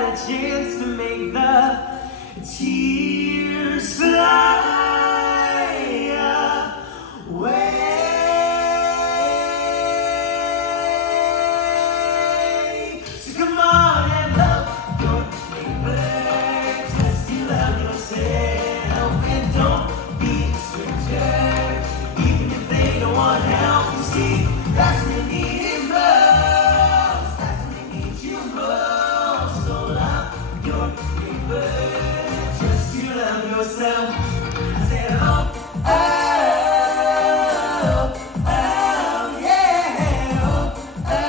got a chance to make the tears fly away. So come on and love your neighbor, just you love yourself, and don't be a stranger, even if they don't want help. You see, that's when you need it most. That's when you need you most. So love your neighbor, just you love yourself. I said, oh, oh, oh, yeah, oh, oh,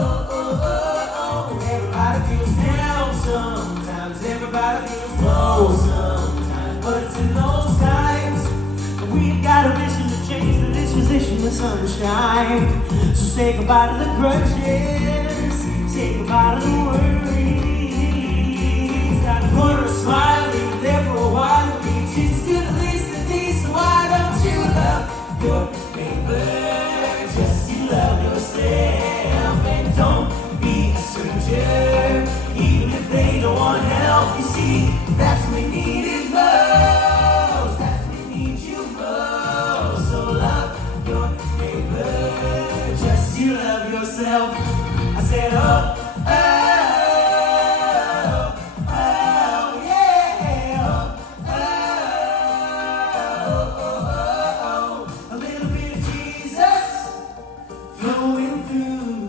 oh, oh, oh. Everybody feels down sometimes, everybody feels low sometimes, but it's in those times that we've got a mission to change the disposition of sunshine. So say goodbye to the grudges, say goodbye to the worries. Got to put her smile, leave it there for a while. She's still at least a decent. Why don't you love your neighbor? Just you love yourself, and don't be a stranger, even if they don't want help. You see, that's when we need it most. That's when we need you most. So love your neighbor, just you love yourself. I said, oh, oh, oh, yeah, oh, oh, oh. A little bit of Jesus flowing through,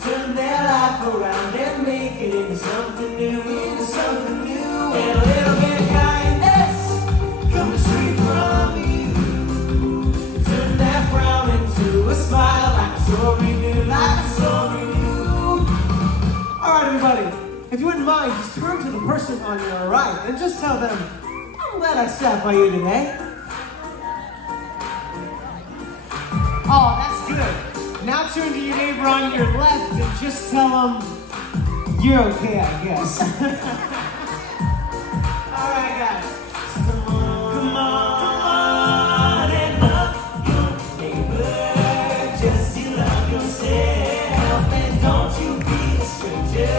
turn their life around and make it into something new, into something new. And a little bit of kindness coming straight from you, turn that frown into a smile, like a soul renewed, like a soul renewed. All right, everybody, if you wouldn't mind, just turn to the person on your right and just tell them, I'm glad I sat by you today. Oh, that's good. Now turn to your neighbor on your left and just tell them you're okay, I guess. All right, guys. Come on and love your neighbor. Just you love yourself, and don't you be a stranger,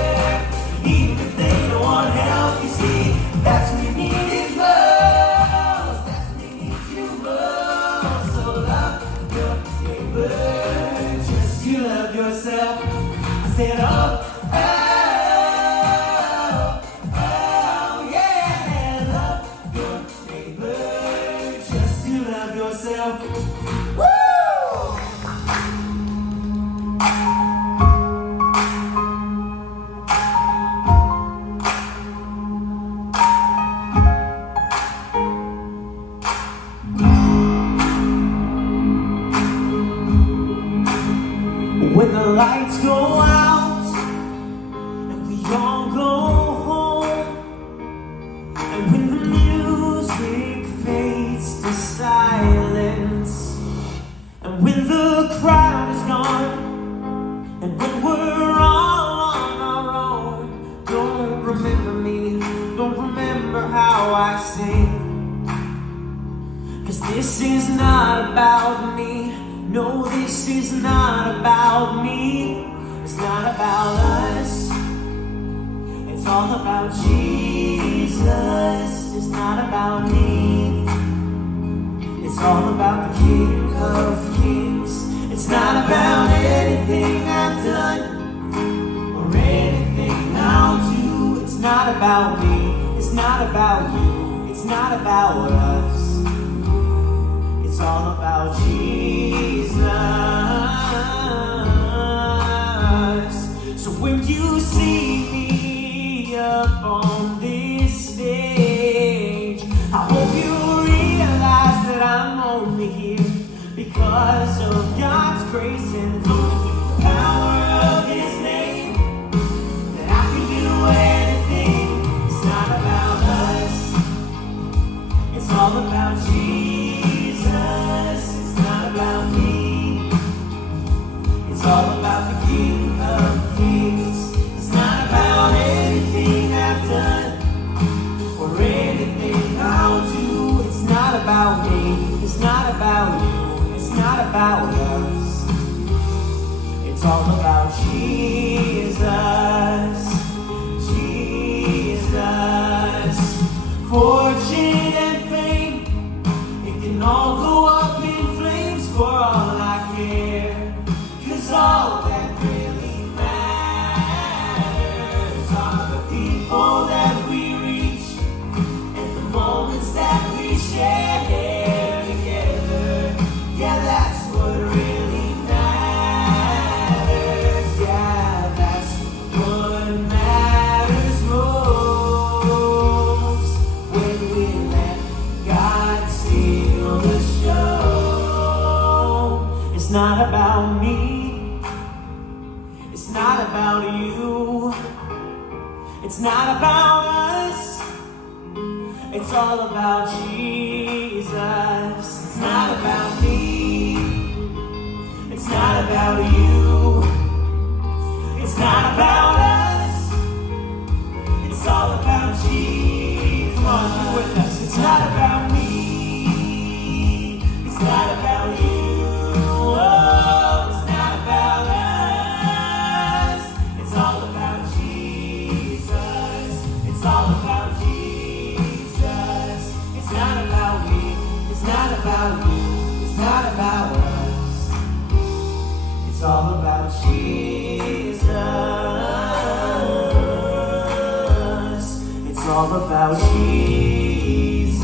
even if they don't want help. You see, that's when you need it most. That's when you need you most. So love your neighbor, just you love yourself. I said, oh, oh, oh, yeah, love your neighbor, just you love yourself. Woo! When the lights go out and we all go home, and when the music fades to silence, and when the crowd is gone, and when we're all on our own, don't remember me, don't remember how I sing, 'cause this is not about me. No, this is not about me. It's not about us. It's all about Jesus. It's not about me. It's all about the King of Kings. It's not about anything I've done or anything I'll do. It's not about me. It's not about you. It's not about us. It's all about Jesus. So when you see me up on this stage, I hope you realize that I'm only here because of God's grace and the power of His name, that I can do anything. It's not about us. It's all about Jesus. It's not about me. It's all about the King of Kings. It's not about anything I've done or anything I'll do. It's not about me. It's not about you. It's not about us. not about me, it's not about you, it's not about us, it's all about Jesus. It's not about me, it's not about you, it's not about us, it's all about Jesus. Come on, be with us. It's not about me, it's not about you, oh, it's not about us, it's all about Jesus. It's all about Jesus. It's not about me, it's not about you, it's not about us, it's all about Jesus. It's all about Jesus.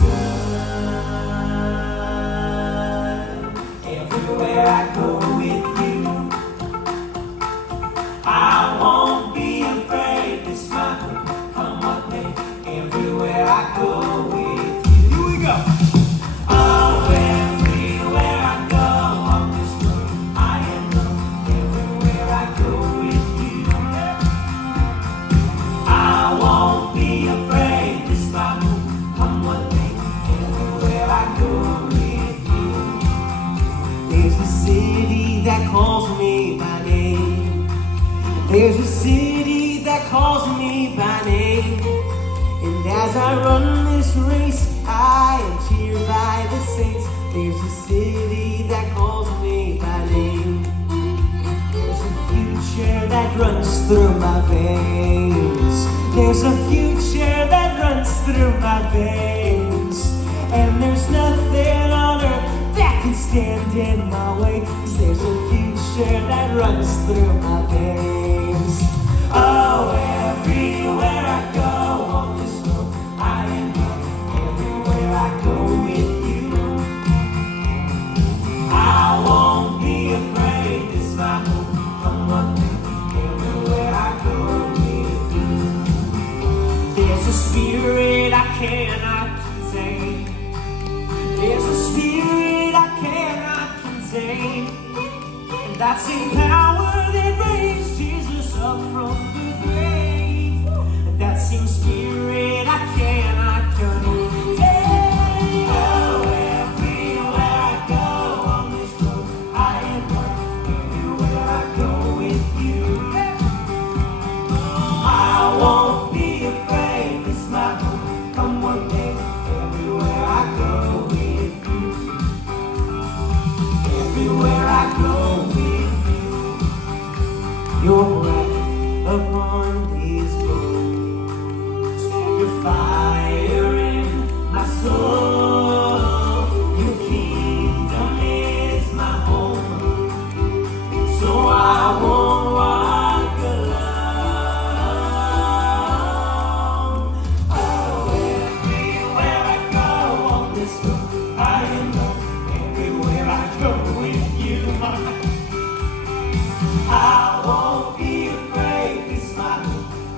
Everywhere I go with you, I won't be afraid. This might come what may. Everywhere I go with you. Here we go. Oh, everywhere I go on this road, I am known. Everywhere I go with you, I won't be afraid. This might come what may. Everywhere I go with you. There's a city that calls me by name. There's a city that calls me by name. And as I run this race, I am cheered by the saints. There's a city that calls me by name. There's a future that runs through my veins. There's a future that runs through my veins. And there's nothing on earth that can stand in my way. 'Cause there's a future that runs through my veins. Oh, everywhere I go on this road, I am known. Everywhere I go with you, I won't be afraid. This might come what may. Everywhere I go with you, there's a spirit I cannot contain. There's a spirit I cannot contain, and that's the power that raised Jesus up from the grave. And that same spirit I cannot contain. Oh, everywhere I go on this road, I am one. Everywhere I go with you, I won't be afraid. This might come one day. Everywhere I go with you, everywhere I go with you, your breath upon these bones, your fire in my soul, your kingdom is my home, so I won't walk alone. Oh, everywhere I go on this road, I am known. Everywhere I go with you, I won't be afraid. This might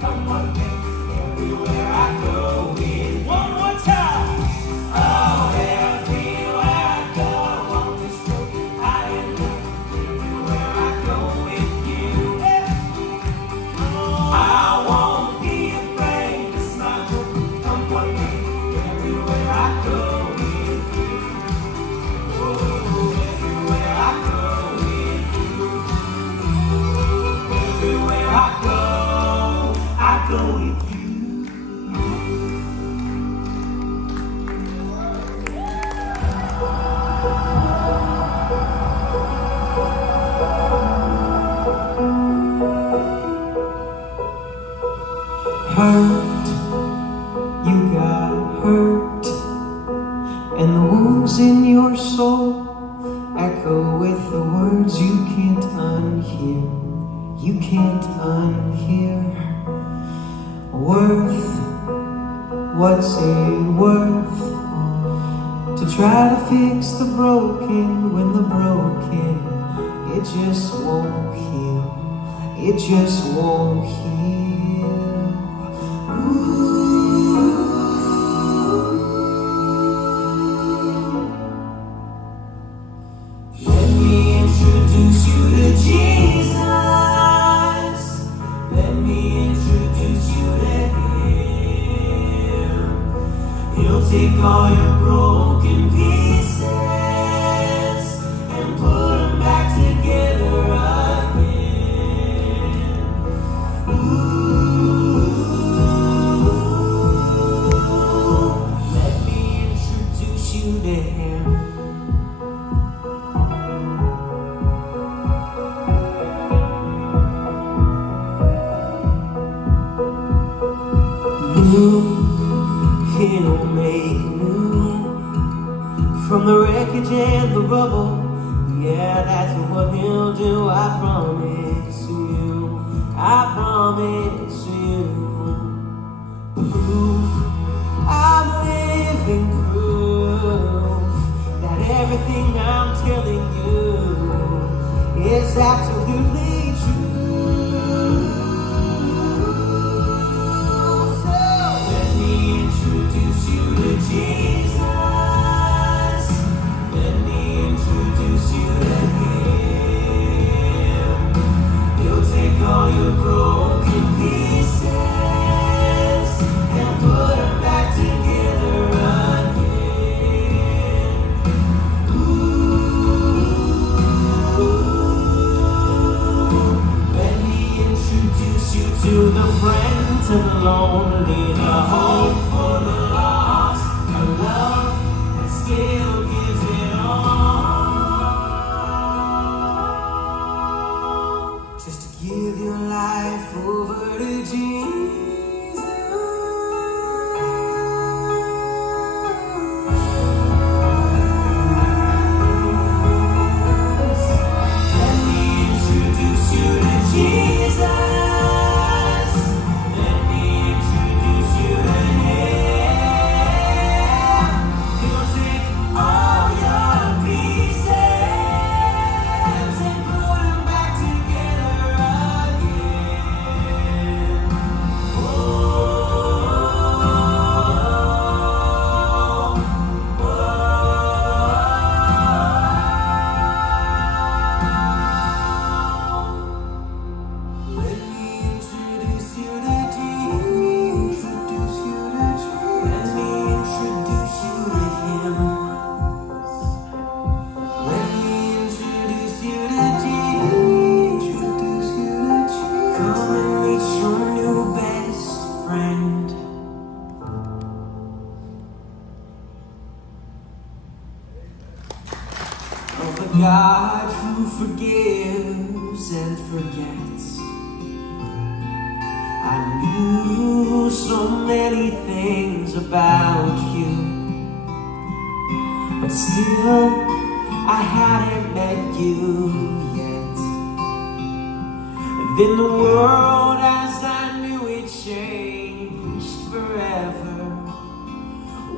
come one day. Everywhere I go with one more time. Oh, everywhere I go on this road, I am known. Everywhere I go with you, I won't be afraid. This might come one day. Everywhere I go with you, oh, everywhere I go with you. Everywhere I go with you. Hurt, you got hurt, and the wounds in your soul echo with the words you can't unhear. You can't unhear. Worth, what's it worth to try to fix the broken when the broken, it just won't heal. It just won't heal. Let me introduce introduce you to Him. He'll take all your broken pieces and put them back together again. Ooh, let me introduce you to Him. He'll make new from the wreckage and the rubble. Yeah, that's what He'll do. I promise you, I promise you. Proof, I'm living proof that everything I'm telling you is absolutely true. Introduce you to Jesus. Let me introduce you to Him. He'll take all your broken pieces and put them back together again. Ooh, let me introduce you to the friend, to the lonely, the hope for the lost, a love that still gives it all. Just to give your life over to Jesus. Let me introduce you to Jesus. God who forgives and forgets. I knew so many things about you, but still I hadn't met you yet. Then the world as I knew it changed forever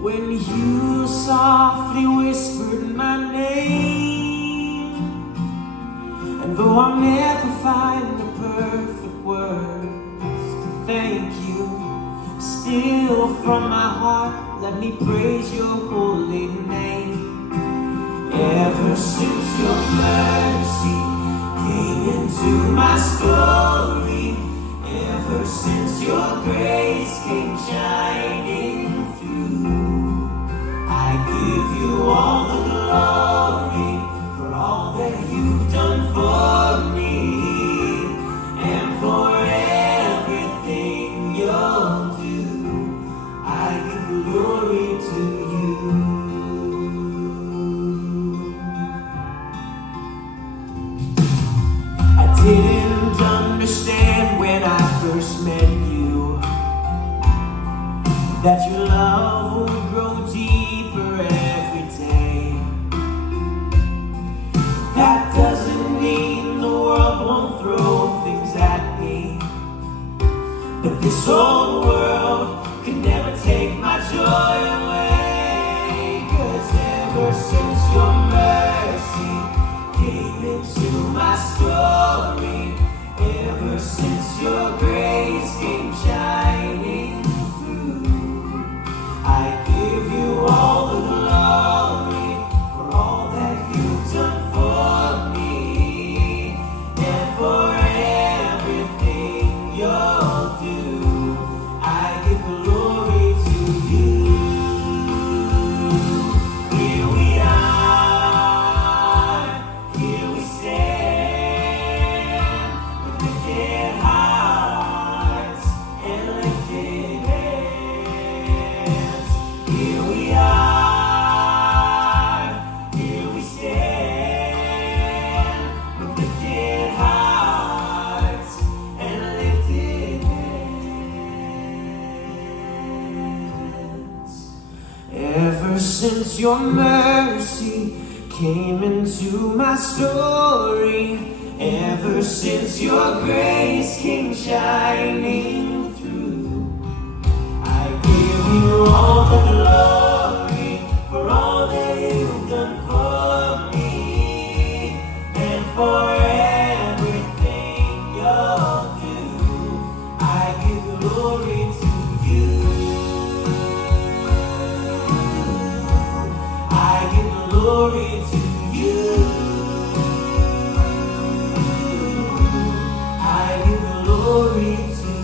when you softly whispered my name. And though I'll never find the perfect words to thank you, still from my heart let me praise your holy name. Ever since your mercy came into my story, ever since your grace came shining through, I give you all the glory for all that you've done for me and for everything you'll do. I give glory to you. I didn't understand when I first met you that your love would grow deeper every day. That doesn't mean the world won't throw things at me, but this old world could never take my joy away. 'Cause ever since your mercy came into my story, ever since your grace came shining through, I give you all the glory for all that you've done for me and for everything you'll do. Ever since your mercy came into my story, ever since your grace came shining through, I give you all the glory for all that you've done for me and for everything you'll do. I give glory to you. I give glory to you. I give glory to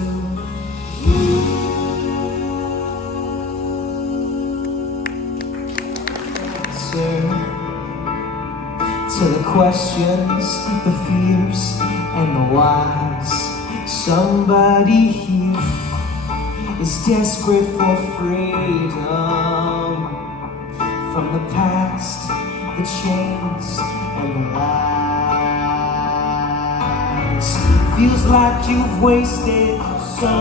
you. Answer to the questions, the fears, and the whys. Somebody here is desperate for freedom from the past, the chains, and the lies. Feels like you've wasted so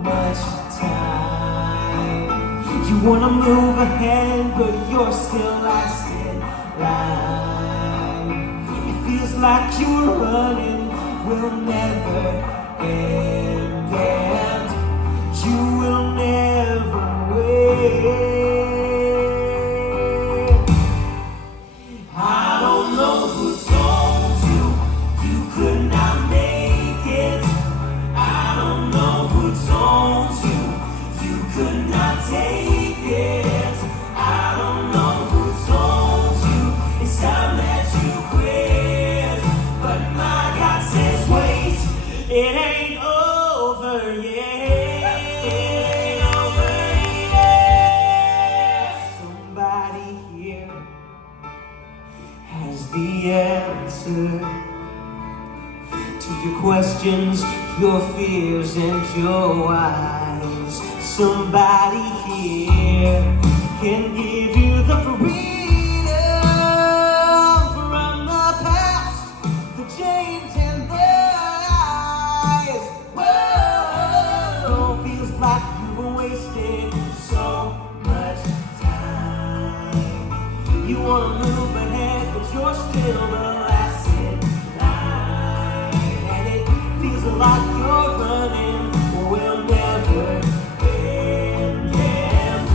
much time. You wanna move ahead, but you're still last in line. It feels like you're running, will never end, and you will never win. I don't know who told you you could not make it. I don't know who told you you could not take it. I don't know who told you it's time that you quit. But my God says wait, it ain't over yet. It ain't over yet. Somebody here has the answer to your questions, your fears, and your whys. Somebody here can give you the freedom from the past, the chains and the lies. Whoa, feels like you've wasted so much time. You wanna move ahead, but you're still the last in line. And it feels like you're running, will never end. And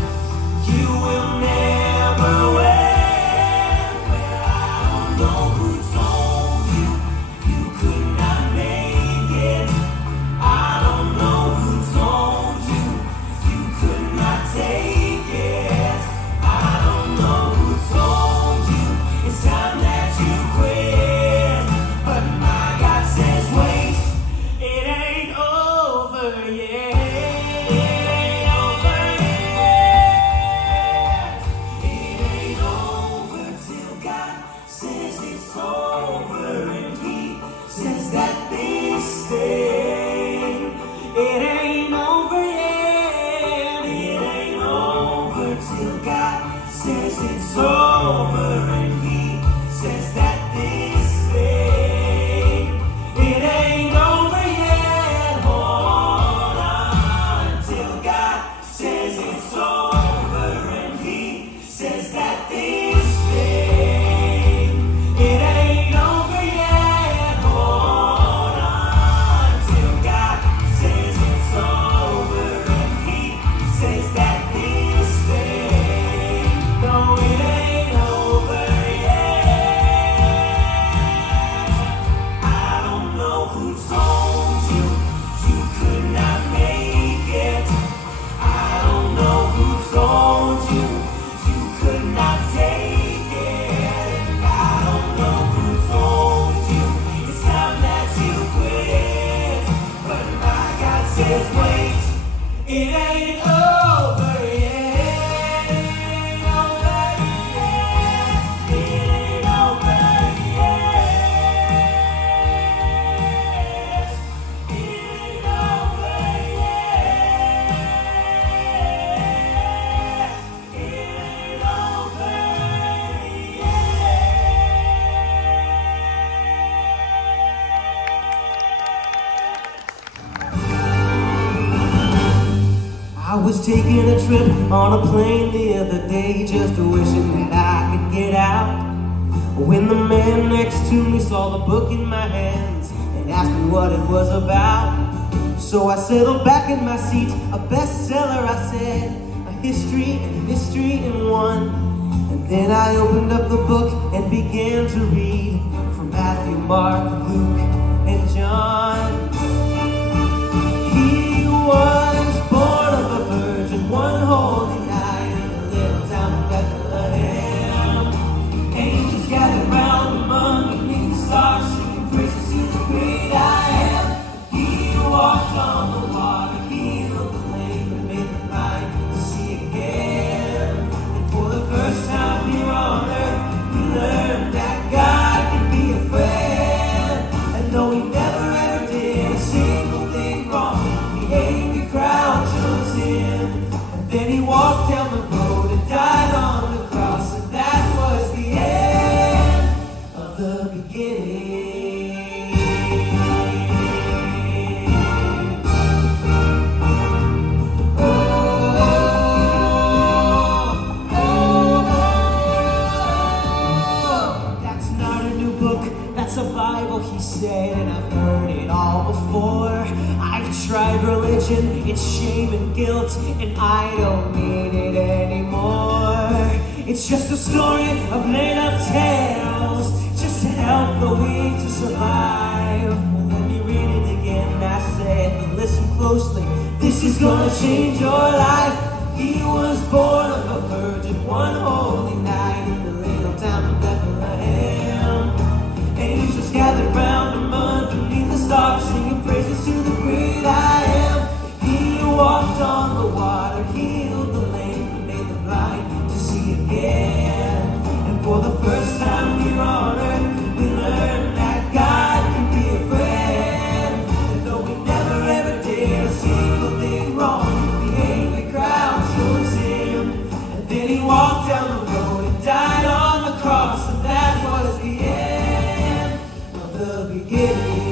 you will never win. Well, I don't know who told you you could not make it. I don't know who told you you could not take it. I don't know who told you it's time that you quit. But my God says wait, it ain't over yet. It ain't over yet. It ain't over till God says it's over, and He says that this thing, it ain't over yet. It ain't over till God says it's over, and He says that this thing, it ain't over yet. Hold on till God says it's over, and He says that this thing, it ain't over yet. Hold on till God says it's over, and He says that this thing, no, it ain't over yet. I don't know who told you you could not make it. I don't know who told you you could not take it. I don't know who told you it's time that you quit. But my God says wait, it ain't over yet. It ain't over yet. It ain't over yet. It ain't over yet. It ain't over yet. I was taking a trip on a plane the other day, just wishing that I could get out. When the man next to me saw the book in my hands and asked me what it was about. So I settled back in my seat, a bestseller, I said, a history and mystery in one. And then I opened up the book and began to read from Matthew, Mark, Luke, and John. He was born of a virgin one holy night in a little town of Bethlehem. Angels gathered round him underneath the stars, singing praises to the great I am. He walked on the water, healed the lame, and made the blind to see again. And for the first time here on earth, we learned that God can be a friend. And though he never ever did a single thing wrong, the angry crowd chose him. And then he walked down the road and died on the cross, and that was the end of the beginning. That's not a new book, that's a Bible, he said, and I've heard it all before. I've tried religion, it's shame and guilt, and I don't need it anymore. It's just a story of made-up tales, just to help the weak to survive. Well, let me read it again, I said, but listen closely, this is gonna change your life. He was born of a virgin one holy night in the little town of Bethlehem. Angels gathered round him underneath the stars, singing praises to the great I am. He walked on the water, healed the lame, and made the blind to see again. And for the first time here on earth, we learned that God can be a friend. And though we never ever did a single thing wrong, the angry crowd chose him. And then he walked down the road and died on the cross, and that was the end of the beginning.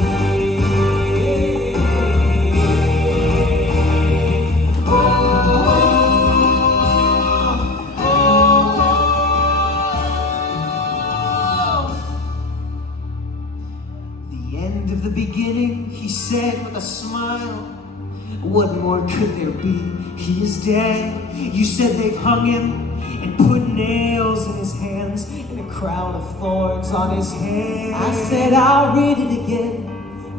The end of the beginning, he said with a smile. What more could there be? He is dead. You said they've hung him and put nails in his hands and a crown of thorns on his head. I said I'll read it again,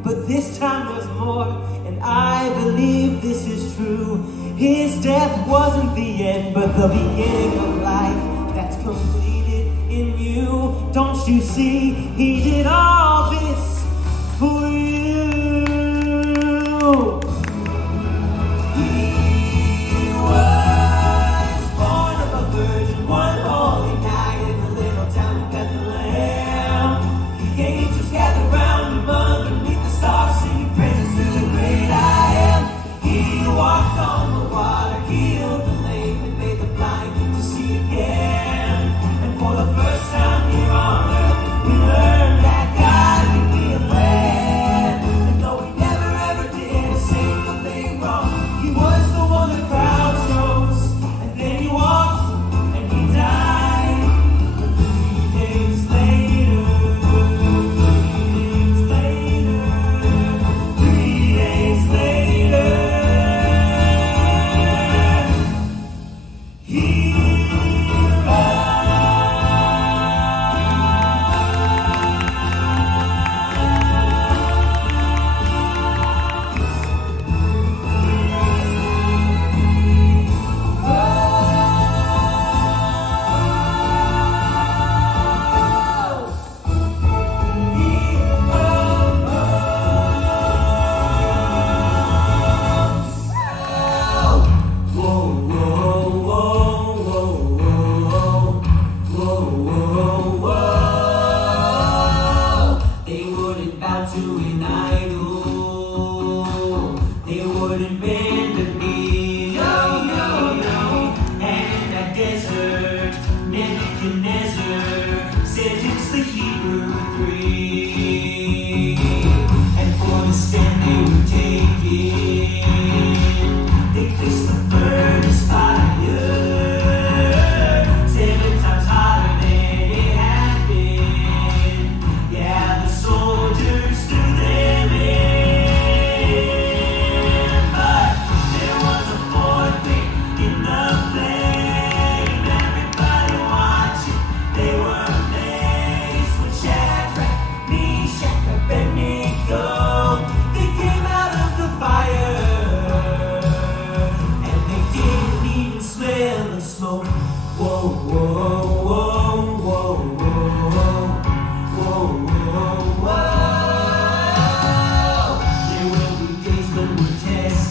but this time there's more, and I believe this is true. His death wasn't the end, but the beginning of life that's completed in you. Don't you see, he did all this for you. He was born of a virgin one holy night in the little town of Bethlehem. The angels gathered round him underneath the stars, singing praises to the great I am. He walked on the water, healed the lame, and made the blind to see again. And for the first time here on earth, we learned that God can be a friend. And though he never ever did a single thing wrong, he was the one the crowd chose. And then he walked and he died. But 3 days later, 3 days later, he they wouldn't bow to an idol. They wouldn't bend the knee. No, no, no. And in that desert, Nebuchadnezzar sentenced the Hebrew 3. And for the stand they were taking, they faced the first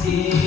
did.